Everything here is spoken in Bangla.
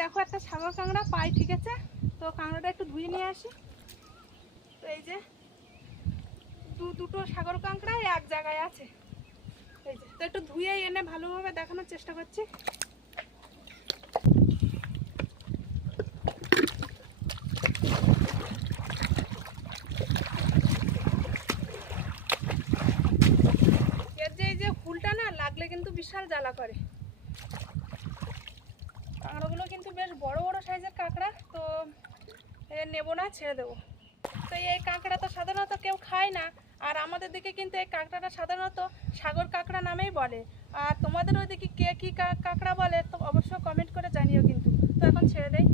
দেখো একটা সাগর কাঁকড়া পাই, ঠিক আছে, তো কাঁকড়াটা একটু ধুয়ে নিয়ে আসি। তো এই যে দুটো সাগর কাঁকড়া এক জায়গায় আছে, এই যে, তো একটু ধুয়ে এনে ভালোভাবে দেখানোর চেষ্টা করছি। এর যে এই যে হুলটা না লাগলে কিন্তু বিশাল জ্বালা করে। কাঁকড়াগুলো কিন্তু বেশ বড় বড় সাইজের কাঁকড়া, তো নেবো না, ছেড়ে দেবো। তো এই কাঁকড়া তো সাধারণত কেউ খায় না, আর আমাদের দিকে কিন্তু এই কাঁকড়াটা সাধারণত সাগর কাঁকড়া নামেই বলে। আর তোমাদের ওইদিকে কে কী কাঁকড়া বলে তো অবশ্যই কমেন্ট করে জানিও কিন্তু। তো এখন ছেড়ে দেই।